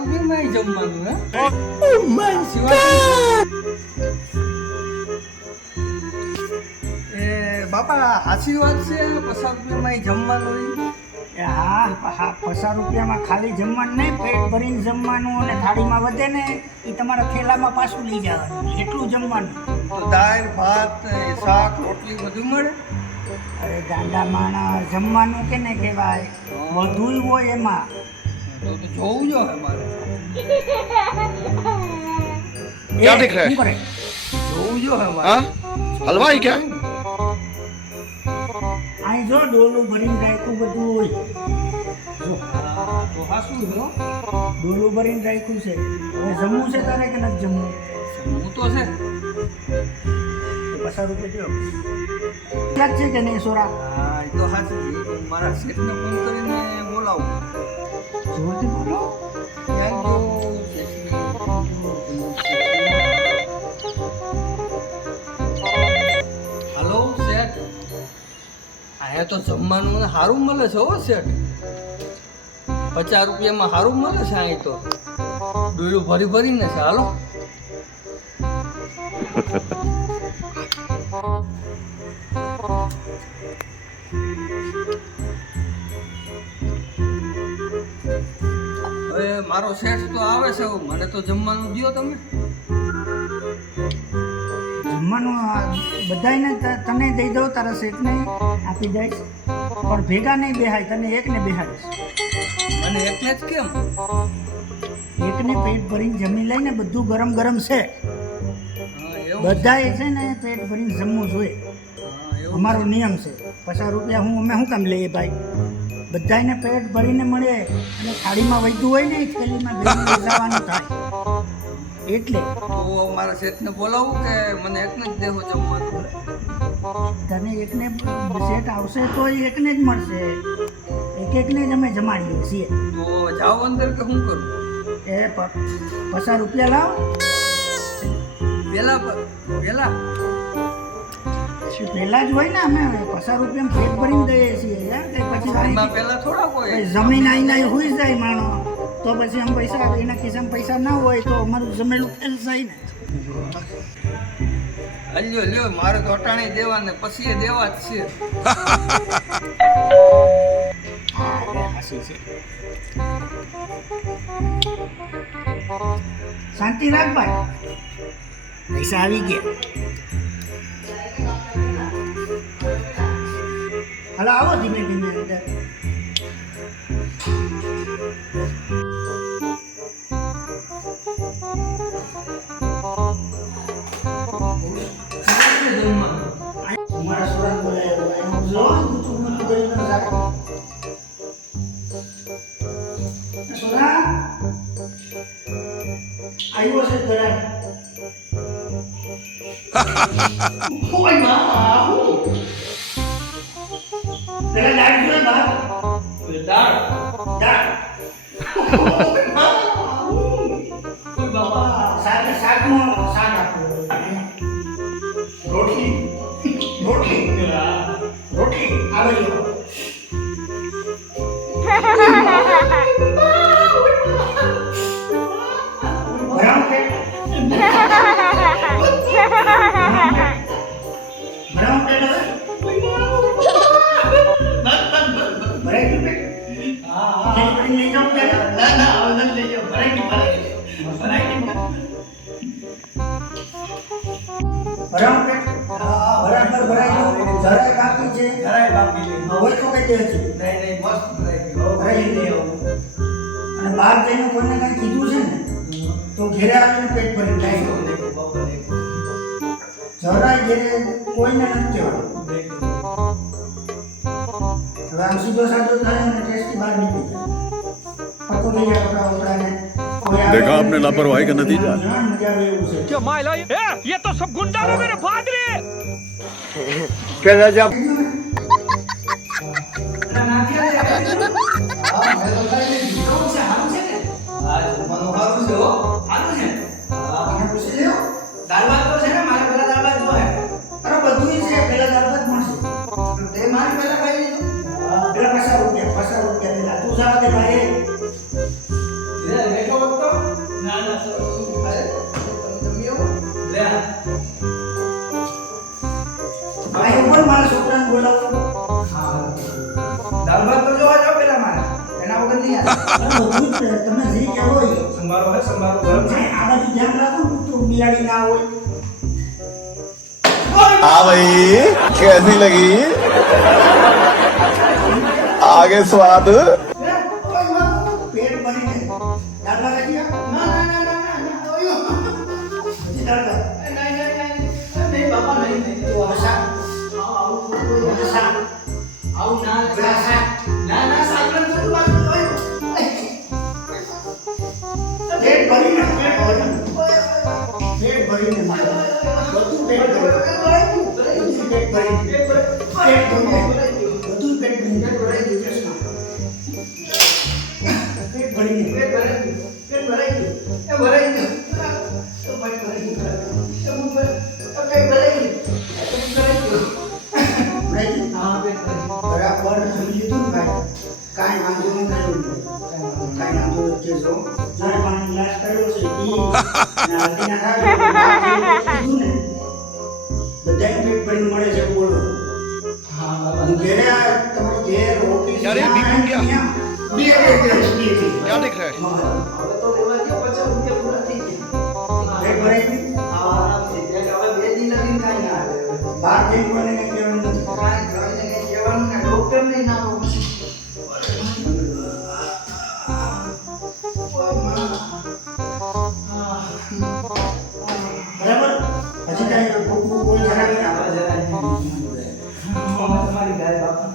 રૂપિયામાં જમવાનું હે? Oh my God! એ બાપા આશી વાત છે 50 રૂપિયામાં જમવાનું એ હા, 50 રૂપિયામાં ખાલી જમવાનું નહીં, પેટ ભરીને જમવાનું અને થાળીમાં વધે ને એ તમારા થેલામાં પાછું લઈ જવાનું, એટલું જમવાનું. તો દાળ ભાત શાક રોટલી બધું મળે? અરે ગાંડા માણસ, જમવાનું કે ને કહેવાય, બધું હોય એમાં. તો જોવું જો હે મારે. क्या दिख रहा है? શું કરે? જોવું જો હે મારે. हाँ हलवा ही क्या? અહીં જો ડોલું ભરીને રાખ્યું બધું હોય. જો તો હાસું છે હો. ડોલું ભરીને રાખ્યું છે. હવે જમવું છે તારે કે નથી જમવું? હું તો છે. તો 50 રૂપિયા દો. યાદ છે કે નહીં સોરા? હા એ તો હાચું છે. હું મારા શેઠને ફોન કરીને બોલાવું. જોરથી બોલો. ક્યાં ગયો શેઠને? હલો શેઠ, અહીંયા તો જમવાનું સારું મળે છે હો શેઠ. 50 રૂપિયામાં સારું મળે છે અહીં તો. ડોલું ભરી ભરીને છે. હાલો. હવે મારો શેઠ તો આવે છે, મને તો જમવાનું દ્યો તમે. જમવાનું બધાને તને દઈ દઉં, તારા શેઠને આપી દઈશ, પણ ભેગા નહીં બેહાય, તને એકને બેહાડીશ. મને એટલે જ કેમ? એકને પેટ ભરીને જમી લઈને, બધું ગરમ ગરમ છે. હા, એવું છે. બધાએ છે ને પેટ ભરીને જમવું જોઈએ, હા, એવું. અમારો નિયમ છે. 50 રૂપિયા અમે શું કામ લઈએ ભાઈ? બધાને પેટ ભરીને મળે અને થાળીમાં વધ્યું હોય ને એ થેલીમાં ભરીને જવાનું થાય એટલે. તો મારા શેઠને બોલાવું કે મને એકને જ દેવો જમવાનું? તને એકને સેટ આવશે તો એકને જ મળશે, એકને જ અમે જમાડીએ છીએ. તો જાઓ અંદર કે શું કરું? એ 50 રૂપિયા લાવ. પેલા પહેલા જ હોય ને, અમે 50 રૂપિયા પેટ ભરીને દઈએ છીએ યાર. પછી એમાં પેલા થોડા કોઈ જમીન આવીને હોઈ જાય માણો, તો પછી આમ પૈસા, એના ખિસ્સામાં પૈસા ના હોય તો અમારું જમેલું ફેલ જાય ને. લ્યો લ્યો, મારે તો અટાણે દેવા ને પછી એ દેવા જ છે. શાંતિ રાખ ભાઈ, પૈસા આવી ગયા. હાલો આવો ધીમે ધીમે અંદર. અમારા સુરત બોલાયો, જો ગુતું ગુતું કરીને જાય. સોના આવ્યો છે ઘરે. ઓય બાપા, પેલા દાળ જોઈએ બા. દાળ દાળ. ઓય બાપા, સાથે શાકનું શાક આપો. રોટલી રોટલી રોટલી આવે છે. ભરાવ કે ભરાવ કે ભરાઈ ગયું કે? હા લઈ જાઓ કે? ના હવે લઈ જાઓ. ભરાઈ ગયું ભરાઈ ગયું. ભરાવ કે? હા બરાબર ભરાઈ ગયું. જરાય બાકી છે? જરાય બાકી છે. હોય તો કઈ દે છે. નહીં મસ્ત ભરાઈ ગયું. ભરાઈ ગયું. અને બહાર જઈને કોઈને કઈ કીધું છે ને તો ઘેરે આવીને પેટ ભરી જાય. જરાય ઘેરે કોઈને નથી કહેવાનું. હવે આમ સીધો સાધો થાય અને ટેસ્ટી બહાર નીકળી જાય. પતો થઈ જાય કપડા વપડાને. देखा आपने लापरवाही का नतीजा। મજા આવે એવું છે. क्या माइला ये तो सब गुंडा लोग मेरे भाग रहे हैं। क्या जब હા, મેં તો ખાઈ લીધું. કેવું છે? સારું છે ના ના સર શું થાય તમે આવો લે ભાઈ ઉપર મારા છોકરાને બોલાવો. દાળ ભાત તો જોવા જાવ પેલા મારે એના વગર નહીં આવે. બધું જ તમે જે કહેવો એ. સંભારો હે સંભારો ગરમ છે. આ બાજુ ધ્યાન રાખો ને તો બિલાડી ના હોય. हाँ भाई कैसी लगी आगे स्वाद પેટ ભરીને દાળ ભાત ખાધી આ? હજી દાળ ભાત. તો આ શાક. આ શાક. પેલા શાક. પેટ ભરીને પેટ ભરીને મારે. બધું પેટ ભરીને. બધું પેટ ભરીને. પેટ ભરીને. બધું પેટ ભરીને. પેટ ભરીને. બરાબર સમજી લીધું ને ભાઈ. કાંઈ વાંધો ન કર્યો ને ભાઈ. કાંઈ વાંધો નથી કહેજો. મારે પાણી ગ્લાસ કર્યો છે ઈ ને હલ્દીના ખાવા કીધું ને બધાય પેટ ભરીને મળે છે બોલો. હું ઘેરે તમારું ઘેર ઓફિસ यार, ये बिल्कुल क्या? બે क्या देख रहे हैं? હવે તો લેવા દો 50 રૂપિયા પૂરા થઈ ગયા. પેટ ભરાઈ ગયું. આરામથી ત્યાં હવે 2 દી લગીને કાંઈ ના આવે. બહાર જઈને કોઈને કંઈ કહેવાનું નથી. કાંઈ ઘરને કંઈ કહેવાનું ને ડોક્ટર નહીં ના આવો પછી. બરાબર હજી કાંઈ ભૂખ કોઈ જણાવી ના આવા જરાય નહીં. તમારી ગાય બાપા